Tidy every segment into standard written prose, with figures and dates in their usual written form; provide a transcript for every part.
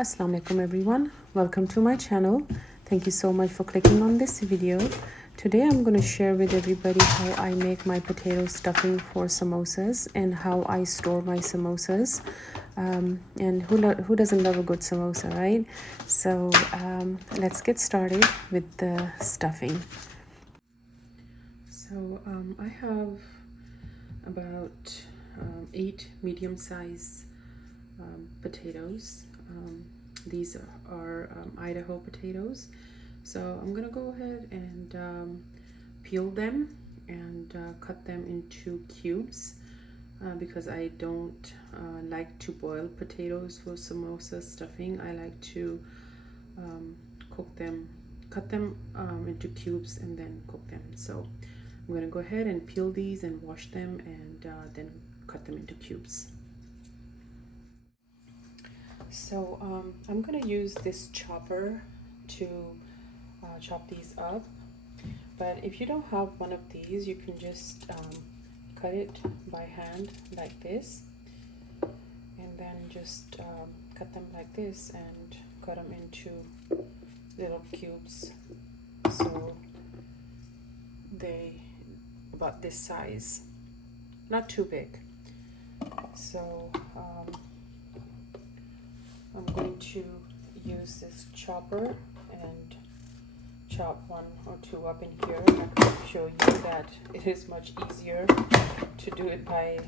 Assalamu alaikum everyone, welcome to my channel. Thank you so much for clicking on this video. Today I'm going to share with everybody how I make my potato stuffing for samosas and how I store my samosas. And who doesn't love a good samosa, right? So let's get started with the stuffing. So I have about 8 medium-sized potatoes. These are Idaho potatoes. So I'm gonna go ahead and peel them and cut them into cubes because I don't like to boil potatoes for samosa stuffing. I like to cook them, cut them into cubes and then cook them. So I'm gonna go ahead and peel these and wash them and then cut them into cubes. So I'm gonna use this chopper to chop these up, but if you don't have one of these, you can just cut it by hand like this, and then just cut them like this and cut them into little cubes, so they about this size, not too big. So I'm going to use this chopper and chop one or two up in here. I'm going to show you that it is much easier to do it by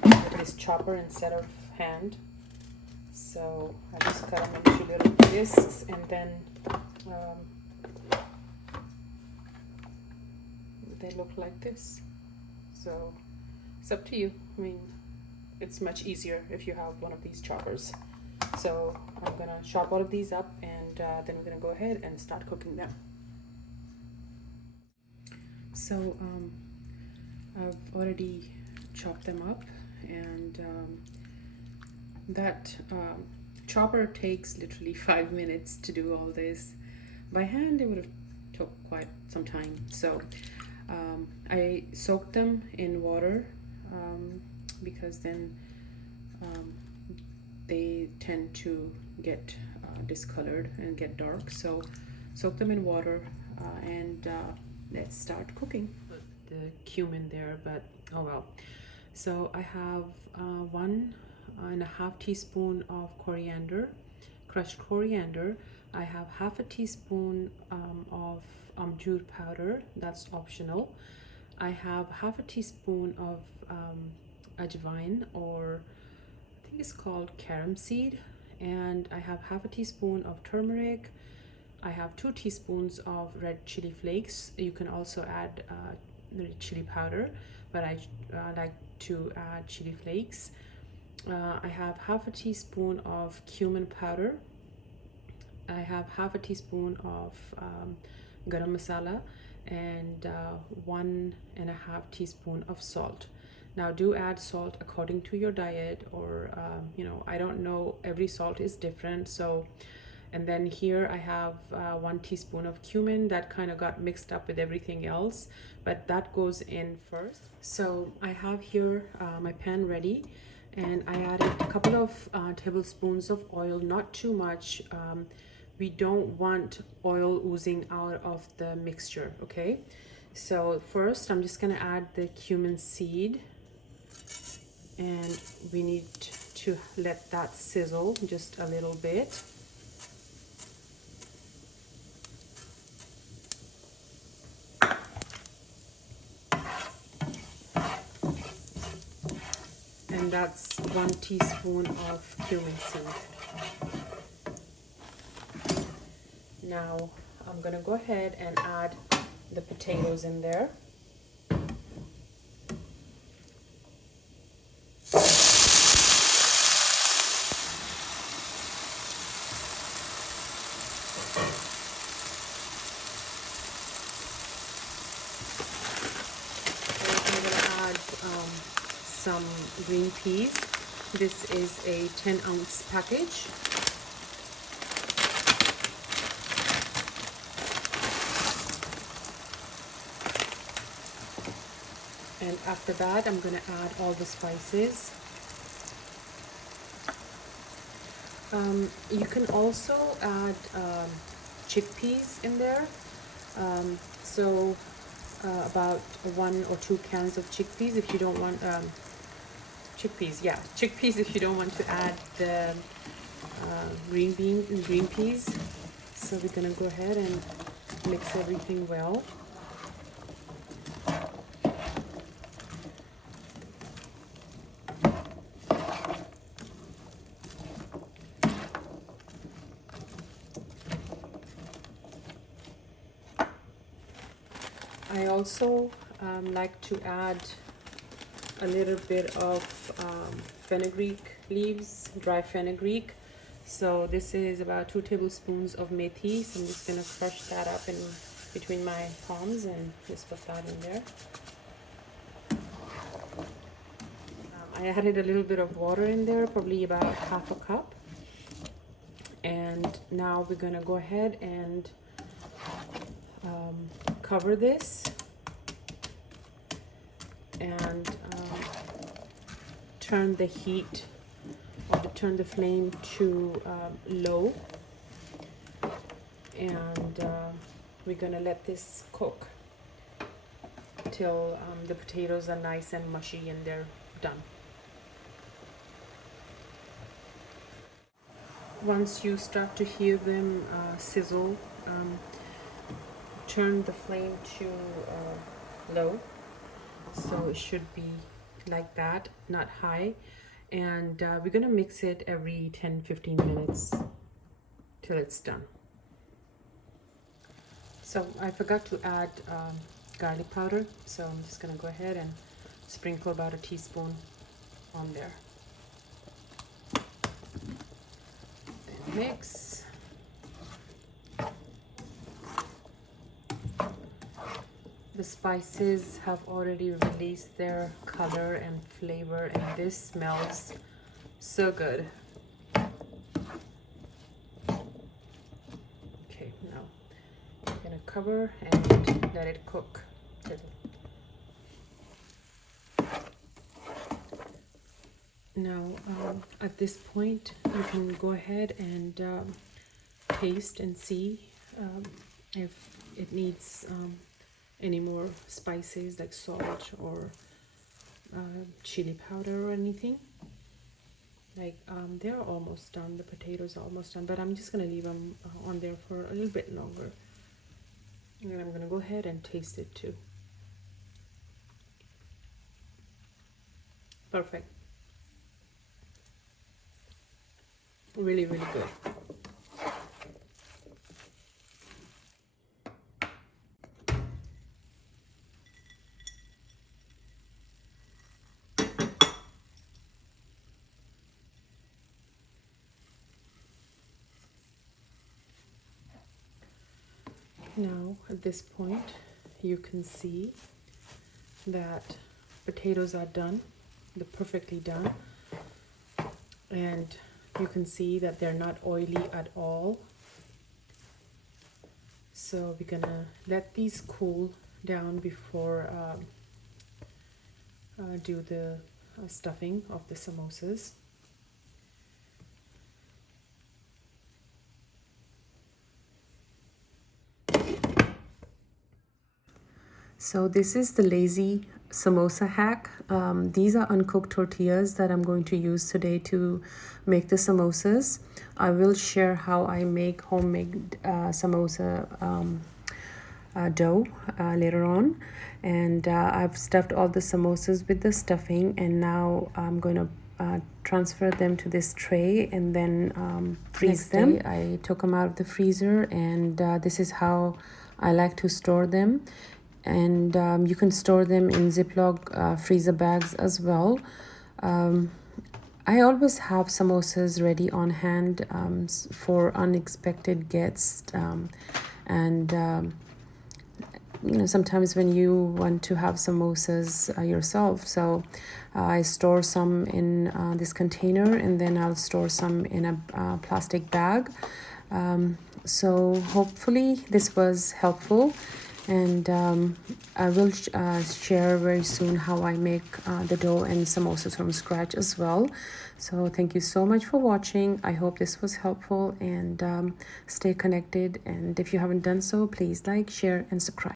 with this chopper instead of hand. So I just cut them into little discs, and then they look like this. So it's up to you. I mean, it's much easier if you have one of these choppers. So I'm gonna chop all of these up, and then we're gonna go ahead and start cooking them. So I've already chopped them up, and that chopper takes literally 5 minutes to do all this. By hand it would have took quite some time. So I soaked them in water because then they tend to get discolored and get dark. So soak them in water and let's start cooking. Put the cumin there, but oh well. So I have 1.5 teaspoon of coriander, crushed coriander. I have half a teaspoon of amchoor powder, that's optional. I have half a teaspoon of ajwain, or I think it's called carom seed, and I have half a teaspoon of turmeric. I have 2 teaspoons of red chili flakes. You can also add red chili powder, but I like to add chili flakes. I have half a teaspoon of cumin powder. I have half a teaspoon of garam masala, and 1.5 teaspoon of salt. Now do add salt according to your diet, or you know, I don't know, every salt is different. So, and then here I have 1 teaspoon of cumin. That kind of got mixed up with everything else, but that goes in first. So I have here my pan ready, and I added a couple of tablespoons of oil, not too much. We don't want oil oozing out of the mixture, okay? So first I'm just gonna add the cumin seed, and we need to let that sizzle just a little bit. And that's 1 teaspoon of cumin seed. Now I'm gonna go ahead and add the potatoes in there. I'm gonna add some green peas. This is a 10-ounce package. And after that, I'm going to add all the spices. You can also add chickpeas in there. So about 1 or 2 cans of chickpeas if you don't want chickpeas if you don't want to add the green peas. So we're gonna go ahead and mix everything well. I also like to add a little bit of fenugreek leaves, dry fenugreek. So this is about 2 tablespoons of methi. So I'm just going to crush that up in between my palms and just put that in there. I added a little bit of water in there, probably about half a cup. And now we're going to go ahead and cover this and turn the heat or turn the flame to low, and we're gonna let this cook till the potatoes are nice and mushy and they're done. Once you start to hear them sizzle, turn the flame to low, so it should be like that, not high. And we're gonna mix it every 10-15 minutes till it's done. So I forgot to add garlic powder, so I'm just gonna go ahead and sprinkle about a teaspoon on there. Then mix. The spices have already released their color and flavor, and this smells so good. Okay, now I'm gonna cover and let it cook. Now, at this point, you can go ahead and taste and see if it needs any more spices like salt or chili powder or anything. Like they're almost done, the potatoes are almost done, but I'm just gonna leave them on there for a little bit longer, and then I'm gonna go ahead and taste it too. Perfect. Really, really good. Now at this point you can see that potatoes are done, they're perfectly done, and you can see that they're not oily at all. So we're gonna let these cool down before do the stuffing of the samosas. So this is the lazy samosa hack. These are uncooked tortillas that I'm going to use today to make the samosas. I will share how I make homemade samosa dough later on. And I've stuffed all the samosas with the stuffing, and now I'm going to transfer them to this tray and then freeze them. I took them out of the freezer, and this is how I like to store them. And you can store them in Ziploc freezer bags as well. I always have samosas ready on hand for unexpected guests, and you know, sometimes when you want to have samosas yourself. So I store some in this container, and then I'll store some in a plastic bag. So hopefully this was helpful. And I will share very soon how I make the dough and samosas from scratch as well. So thank you so much for watching. I hope this was helpful, and stay connected. And if you haven't done so, please like, share, and subscribe.